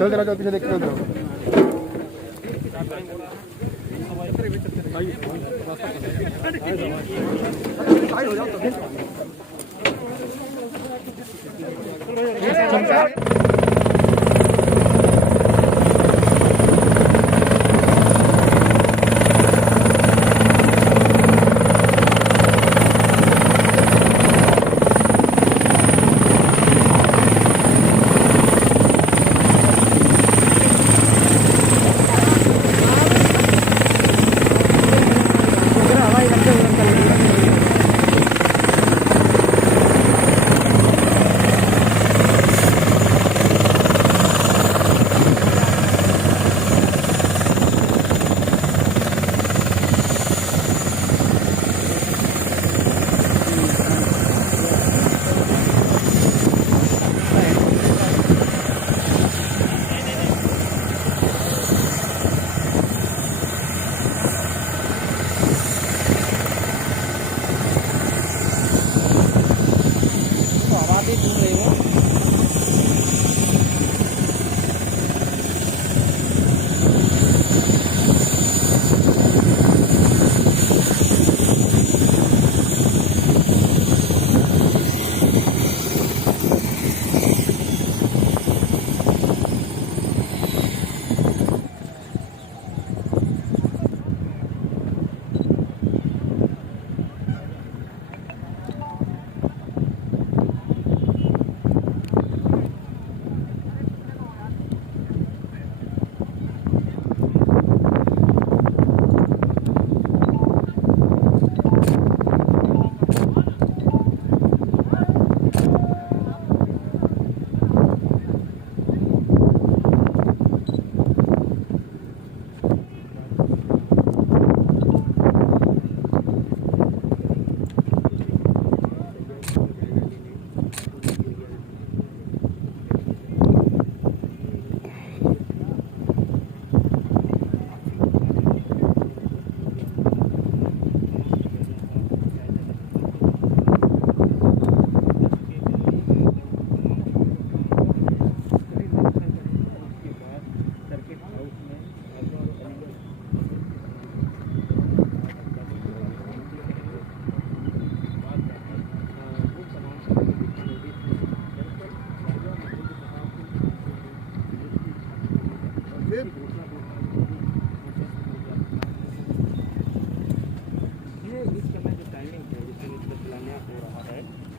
चल जरा, चल पीछे देख के चल।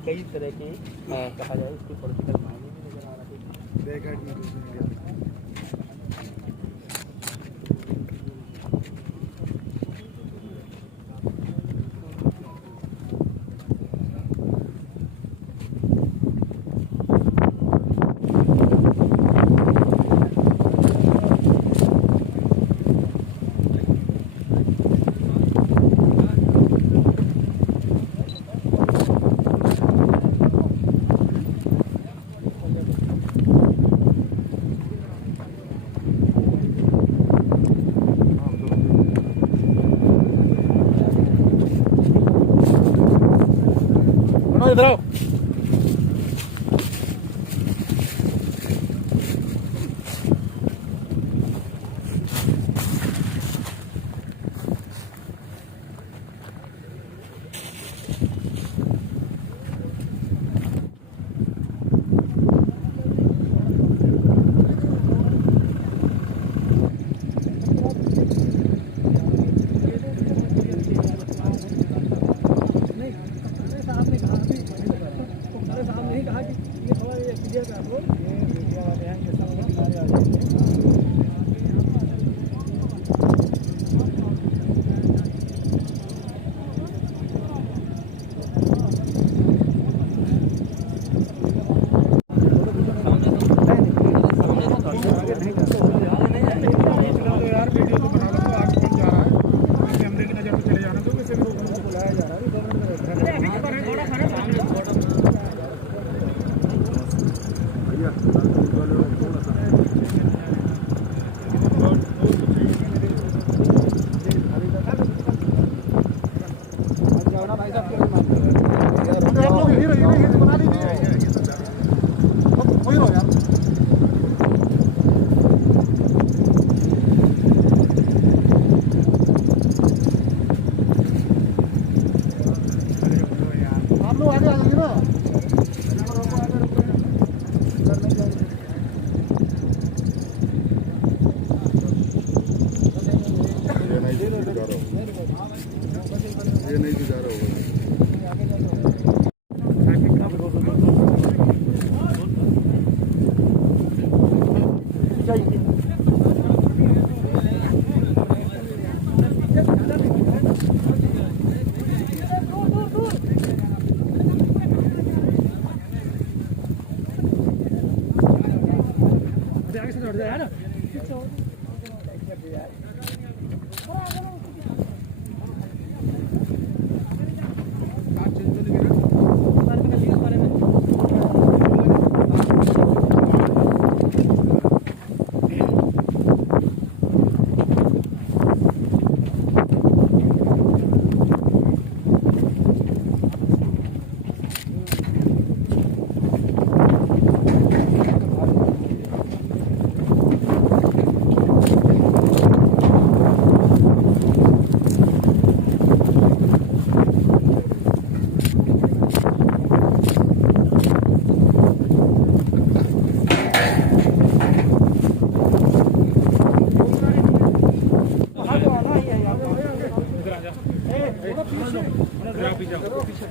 कई तरह के कहा जाए उसके पॉलिटिकल मायने भी नजर आ रहे हैं। इधर आओ।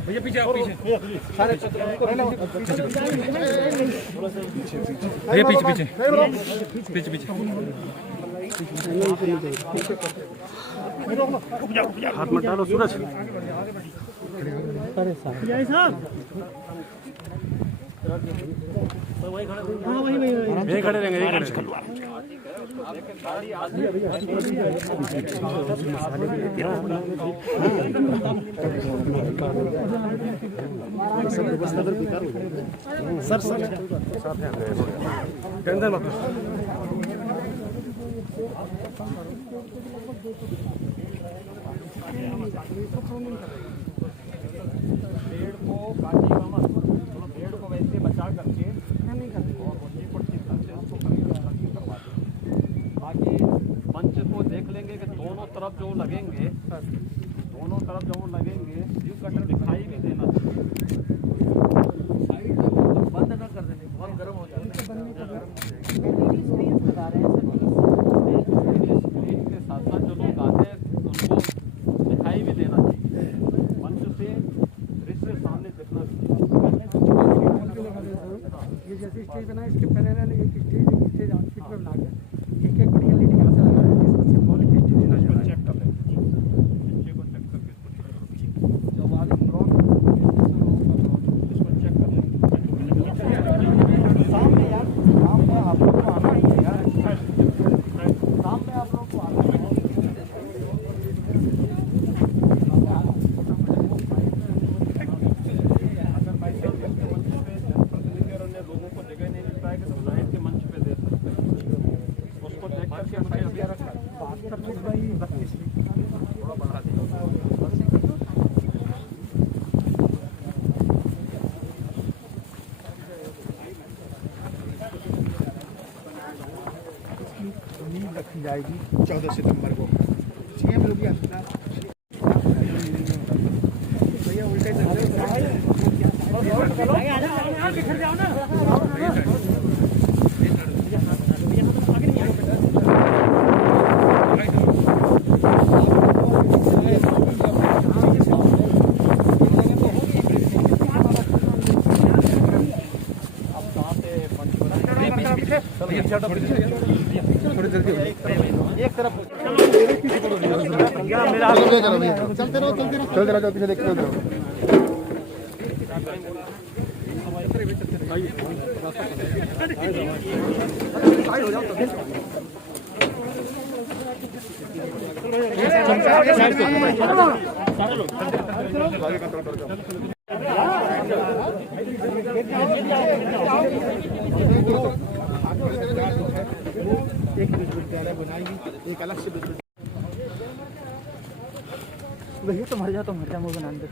भैया पीछे आओ, पीछे भैया पीछे पीछे पीछे पीछे हाथ मत डालो सूरज। यही खड़े रहेंगे, यही खड़े सर सर टेंशन मत पेड़ को काटिएगा मत, पेड़ को वैसे बचा करके और उसी पर से उसको करवा दें। बाकी मंच को देख लेंगे कि दोनों तरफ जो लगेंगे, व्यू कटर दिखाई भी देना बंद ना कर देंगे, बहुत गर्म हो जाएगा। स्क्रीन के साथ साथ जो लोग आते हैं उनको दिखाई भी देना चाहिए, मंच से दृश्य सामने दिखना ये जैसे स्टेज बना इसके पहले वाले एक स्टेज आउटफिट पे बना के एक बड़ी एलईडी यहाँ से लगा है जिसको सिंबॉलिक स्टेज नजर आ चेक कर लें, नीचे को चेक करके जब आगे ब्लॉक इसको चेक कर लें। सामने यार, सामने आप लोग को आना ही है यार, सामने आप लोग को आना है। अगर भाई लोगों को जगह नहीं मिल पाएगा तो लाइट के मंच पे दे सकते हैं, उसको देख करके मुझे थोड़ा बढ़ा दीजिए। रखी जाएगी 14 सितंबर को सीएम योगी आदित्यनाथ भैया उल्टे थोड़ी जल्दी एक तरफ चलते रहो पीछे देखते रहो। एक विश्वविद्यालय बनाएगी, एक अलग से वही तो मर जा मुझे बना दे।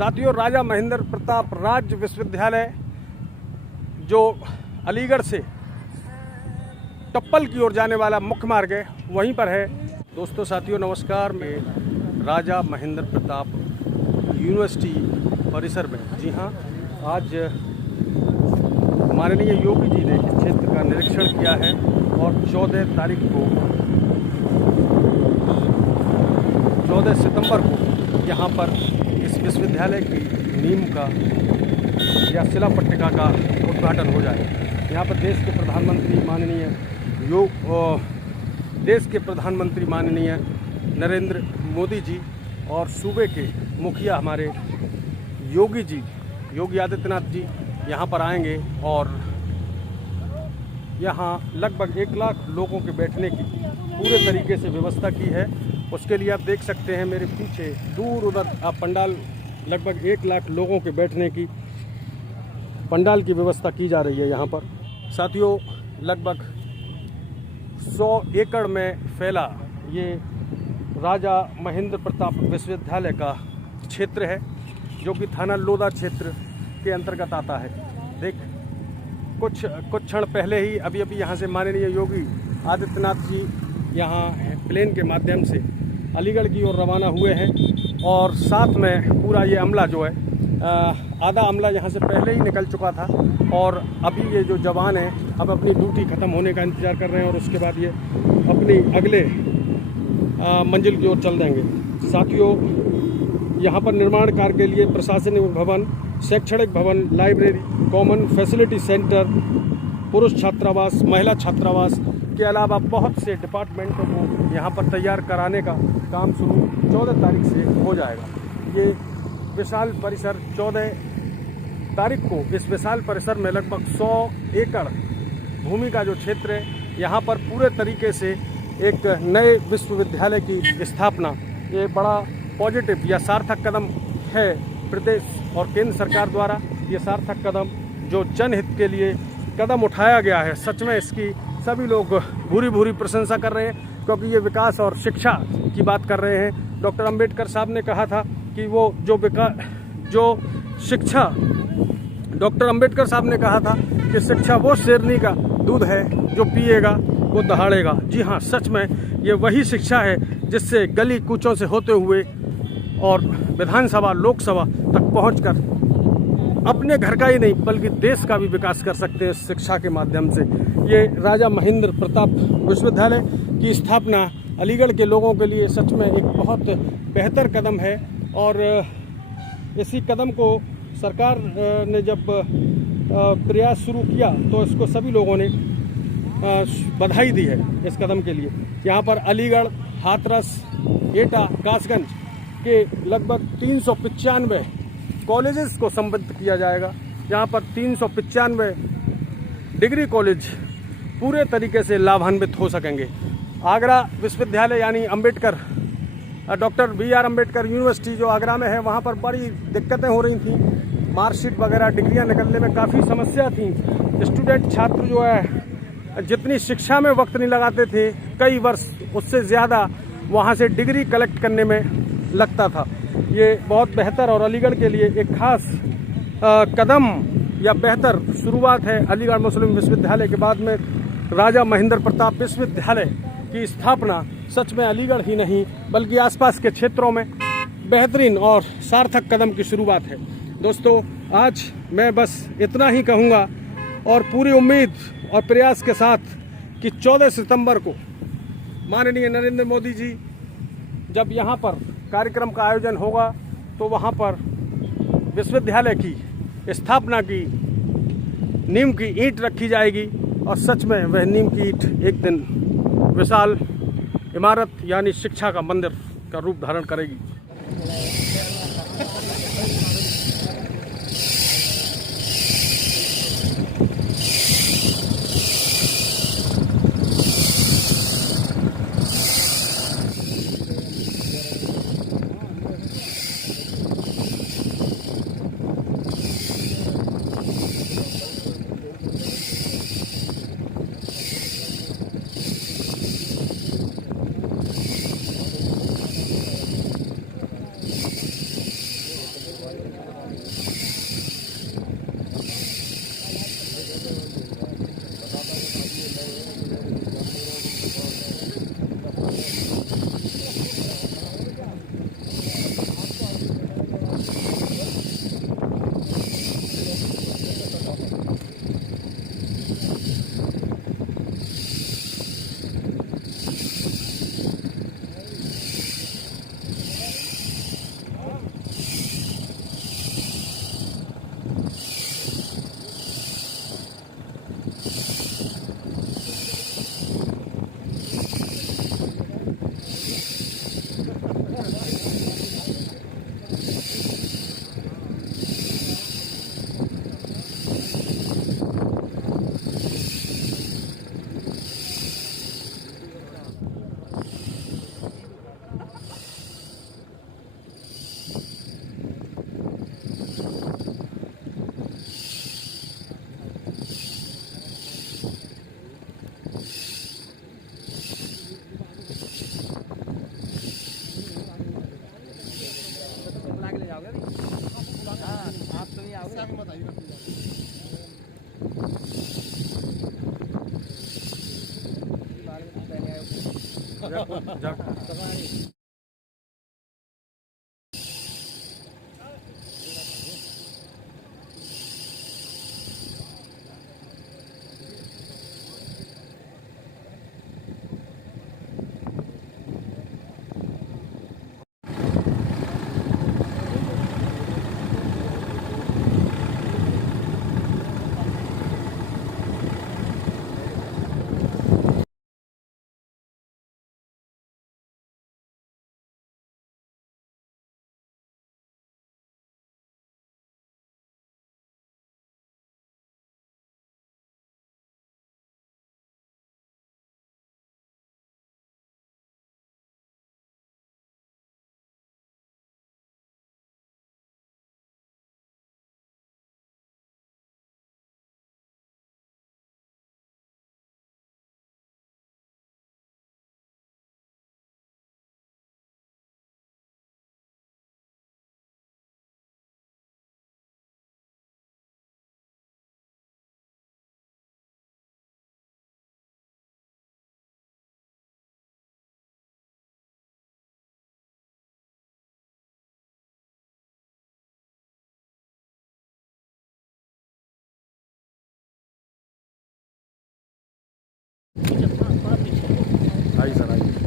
साथियों, राजा महेंद्र प्रताप राज्य विश्वविद्यालय जो अलीगढ़ से टप्पल की ओर जाने वाला मुख्य मार्ग है, वहीं पर है। दोस्तों, साथियों नमस्कार। मैं राजा महेंद्र प्रताप यूनिवर्सिटी परिसर में, जी हाँ, आज माननीय योगी जी ने इस क्षेत्र का निरीक्षण किया है और 14 तारीख को 14 सितंबर को यहाँ पर इस विश्वविद्यालय की नींव का या शिला पट्टिका का उद्घाटन हो जाए। यहाँ पर देश के प्रधानमंत्री माननीय नरेंद्र मोदी जी और सूबे के मुखिया हमारे योगी आदित्यनाथ जी यहाँ पर आएंगे और यहाँ लगभग 1 लाख लोगों के बैठने की पूरे तरीके से व्यवस्था की है। उसके लिए आप देख सकते हैं मेरे पीछे दूर उधर आप पंडाल, लगभग 1 लाख लोगों के बैठने की पंडाल की व्यवस्था की जा रही है यहाँ पर। साथियों, लगभग 100 एकड़ में फैला ये राजा महेंद्र प्रताप विश्वविद्यालय का क्षेत्र है, जो कि थाना लोधा क्षेत्र के अंतर्गत आता है। कुछ क्षण पहले ही अभी यहाँ से माननीय योगी आदित्यनाथ जी यहाँ प्लेन के माध्यम से अलीगढ़ की ओर रवाना हुए हैं और साथ में पूरा ये अमला जो है, आधा अमला यहाँ से पहले ही निकल चुका था और अभी ये जो जवान हैं अब अपनी ड्यूटी ख़त्म होने का इंतज़ार कर रहे हैं और उसके बाद ये अपनी अगले मंजिल की ओर चल देंगे। साथियों, यहाँ पर निर्माण कार्य के लिए प्रशासनिक भवन, शैक्षणिक भवन, लाइब्रेरी, कॉमन फैसिलिटी सेंटर, पुरुष छात्रावास, महिला छात्रावास के अलावा बहुत से डिपार्टमेंटों को यहाँ पर तैयार कराने का काम शुरू 14 तारीख से हो जाएगा। ये विशाल परिसर 14 तारीख को इस विशाल परिसर में लगभग 100 एकड़ भूमि का जो क्षेत्र है, यहाँ पर पूरे तरीके से एक नए विश्वविद्यालय की स्थापना, ये बड़ा पॉजिटिव या सार्थक कदम है प्रदेश और केंद्र सरकार द्वारा। ये सार्थक कदम जो जनहित के लिए कदम उठाया गया है, सच में इसकी सभी लोग भूरी प्रशंसा कर रहे हैं, क्योंकि ये विकास और शिक्षा की बात कर रहे हैं। डॉक्टर अंबेडकर साहब ने कहा था कि वो शिक्षा, डॉक्टर अंबेडकर साहब ने कहा था कि शिक्षा वो शेरनी का दूध है जो पिएगा वो दहाड़ेगा। जी हाँ, सच में ये वही शिक्षा है जिससे गली कूचों से होते हुए और विधानसभा, लोकसभा तक पहुंचकर अपने घर का ही नहीं बल्कि देश का भी विकास कर सकते हैं शिक्षा के माध्यम से। ये राजा महेंद्र प्रताप विश्वविद्यालय की स्थापना अलीगढ़ के लोगों के लिए सच में एक बहुत बेहतर कदम है और इसी कदम को सरकार ने जब प्रयास शुरू किया तो इसको सभी लोगों ने बधाई दी है इस कदम के लिए। यहाँ पर अलीगढ़, हाथरस, एटा, कासगंज के लगभग 395 कॉलेजेस को संबद्ध किया जाएगा। यहाँ पर 395 डिग्री कॉलेज पूरे तरीके से लाभान्वित हो सकेंगे। आगरा विश्वविद्यालय यानी डॉक्टर BR अम्बेडकर यूनिवर्सिटी जो आगरा में है, वहाँ पर बड़ी दिक्कतें हो रही थी, मार्कशीट वगैरह डिग्रियाँ निकलने में काफ़ी समस्या थी। स्टूडेंट छात्र जो है जितनी शिक्षा में वक्त नहीं लगाते थे, कई वर्ष उससे ज़्यादा वहाँ से डिग्री कलेक्ट करने में लगता था। ये बहुत बेहतर और अलीगढ़ के लिए एक खास कदम या बेहतर शुरुआत है। अलीगढ़ मुस्लिम विश्वविद्यालय के बाद में राजा महेंद्र प्रताप विश्वविद्यालय की स्थापना सच में अलीगढ़ ही नहीं बल्कि आसपास के क्षेत्रों में बेहतरीन और सार्थक कदम की शुरुआत है। दोस्तों, आज मैं बस इतना ही कहूँगा और पूरी उम्मीद और प्रयास के साथ कि 14 सितंबर को माननीय नरेंद्र मोदी जी जब यहाँ पर कार्यक्रम का आयोजन होगा तो वहाँ पर विश्वविद्यालय की स्थापना की नींव की ईंट रखी जाएगी और सच में वह नींव की ईंट एक दिन विशाल इमारत यानी शिक्षा का मंदिर का रूप धारण करेगी। आई सर आई।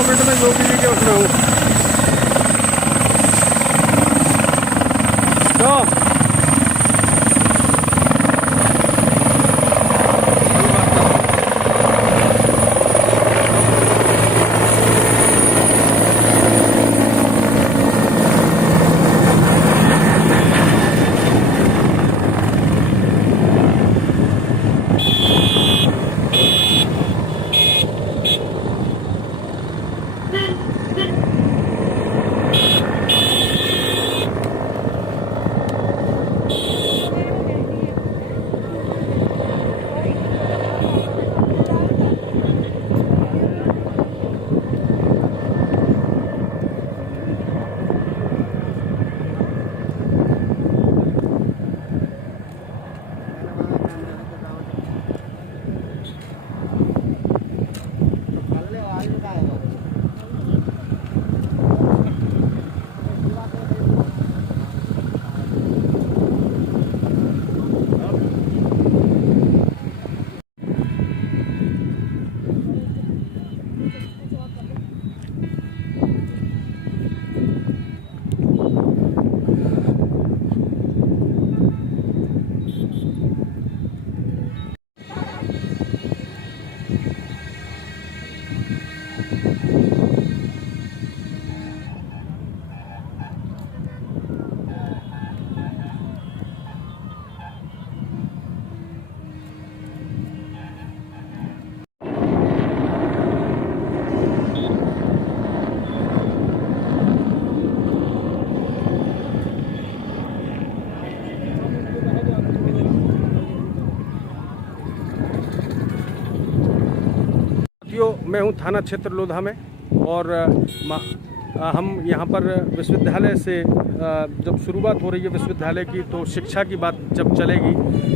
2 मिनट में योगी जी के उसमें हूँ। तो मैं हूं थाना क्षेत्र लोधा में और हम यहाँ पर विश्वविद्यालय से जब शुरुआत हो रही है विश्वविद्यालय की, तो शिक्षा की बात जब चलेगी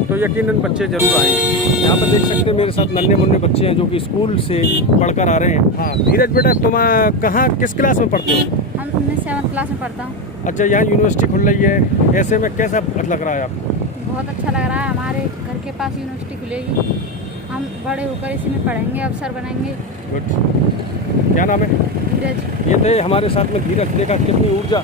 तो यकीनन बच्चे जरूर आएंगे। यहाँ पर देख सकते हैं मेरे साथ नन्हे मुन्ने बच्चे हैं जो कि स्कूल से पढ़कर आ रहे हैं। हाँ धीरज बेटा, तुम कहाँ किस क्लास में पढ़ते हो? मैं 7th क्लास में पढ़ता हूँ। अच्छा, यहाँ यूनिवर्सिटी खुल रही है, ऐसे में कैसा लग रहा है आपको? बहुत अच्छा लग रहा है। हमारे घर के पास यूनिवर्सिटी खुलेगी, हम बड़े होकर इसी में पढ़ेंगे, अफसर बनेंगे। गुड। क्या नाम है? धीरज। ये थे हमारे साथ में धीरज। देखा कितनी ऊर्जा,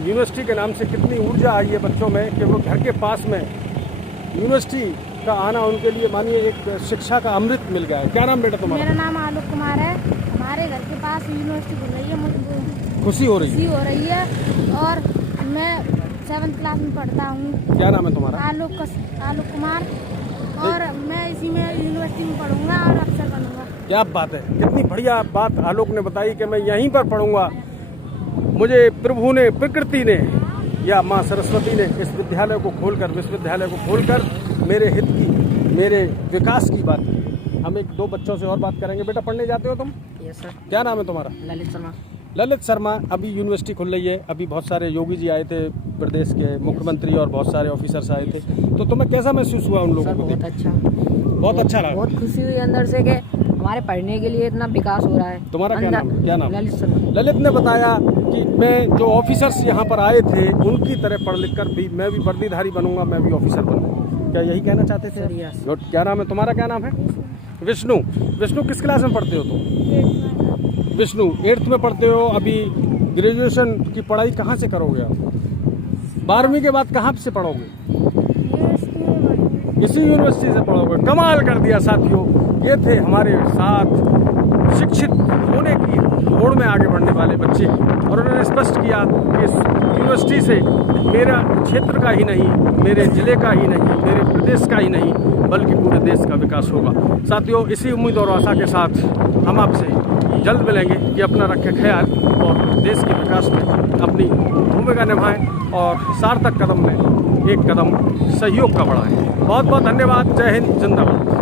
यूनिवर्सिटी के नाम से कितनी ऊर्जा आई है बच्चों में कि वो घर के पास में यूनिवर्सिटी का आना उनके लिए मानिए एक शिक्षा का अमृत मिल गया है। क्या नाम बेटा तुम्हारा? मेरा नाम आलोक कुमार है। हमारे घर के पास यूनिवर्सिटी खुल रही है, मुझे खुशी हो रही है और मैं 7th क्लास में पढ़ता हूँ। क्या नाम है तुम्हारा? आलोक कुमार। और मैं इसी में यूनिवर्सिटी में पढ़ूंगा और अफसर बनूंगा। क्या बात है, कितनी बढ़िया बात आलोक ने बताई कि मैं यहीं पर पढ़ूंगा। मुझे प्रभु ने, प्रकृति ने या माँ सरस्वती ने इस विद्यालय को खोलकर मेरे हित की, मेरे विकास की बात की। हम 1-2 बच्चों से और बात करेंगे। बेटा पढ़ने जाते हो तुम? Yes sir. क्या नाम है तुम्हारा? ललित शर्मा। ललित शर्मा। अभी यूनिवर्सिटी खुल रही है, अभी बहुत सारे योगी जी आए थे, प्रदेश के मुख्यमंत्री और बहुत सारे ऑफिसर्स आए थे, तो तुम्हें कैसा महसूस हुआ उन लोगों को? बहुत अच्छा, बहुत अच्छा लगा। बहुत खुशी हुई अंदर से कि हमारे पढ़ने के लिए इतना विकास हो रहा है। तुम्हारा क्या नाम? क्या नाम? ललित शर्मा। ललित ने बताया कि मैं जो ऑफिसर्स यहाँ पर आए थे उनकी तरह पढ़ लिख कर भी मैं भी वर्दीधारी बनूंगा, मैं भी ऑफिसर बनूंगा। क्या यही कहना चाहते थे? Sir, yes. गुड। क्या नाम है तुम्हारा? क्या नाम है? विष्णु। विष्णु किस क्लास में पढ़ते हो तुम? विष्णु 8th में पढ़ते हो। अभी ग्रेजुएशन की पढ़ाई कहाँ से करोगे आप? 12वीं के बाद कहाँ से पढ़ोगे? इसी यूनिवर्सिटी से पढ़ोगे। कमाल कर दिया साथियों। ये थे हमारे साथ शिक्षित होने की होड़ में आगे बढ़ने वाले बच्चे, और उन्होंने स्पष्ट किया कि इस यूनिवर्सिटी से मेरा क्षेत्र का ही नहीं, मेरे जिले का ही नहीं, मेरे प्रदेश का ही नहीं, बल्कि पूरे देश का विकास होगा। साथियों, इसी उम्मीद और आशा के साथ हम आपसे जल्द मिलेंगे कि अपना रखें ख्याल और देश के विकास में अपनी भूमिका निभाएं और सार्थक कदम में एक कदम सहयोग का बढ़ाएं। बहुत बहुत धन्यवाद। जय हिंद, जिंदाबाद।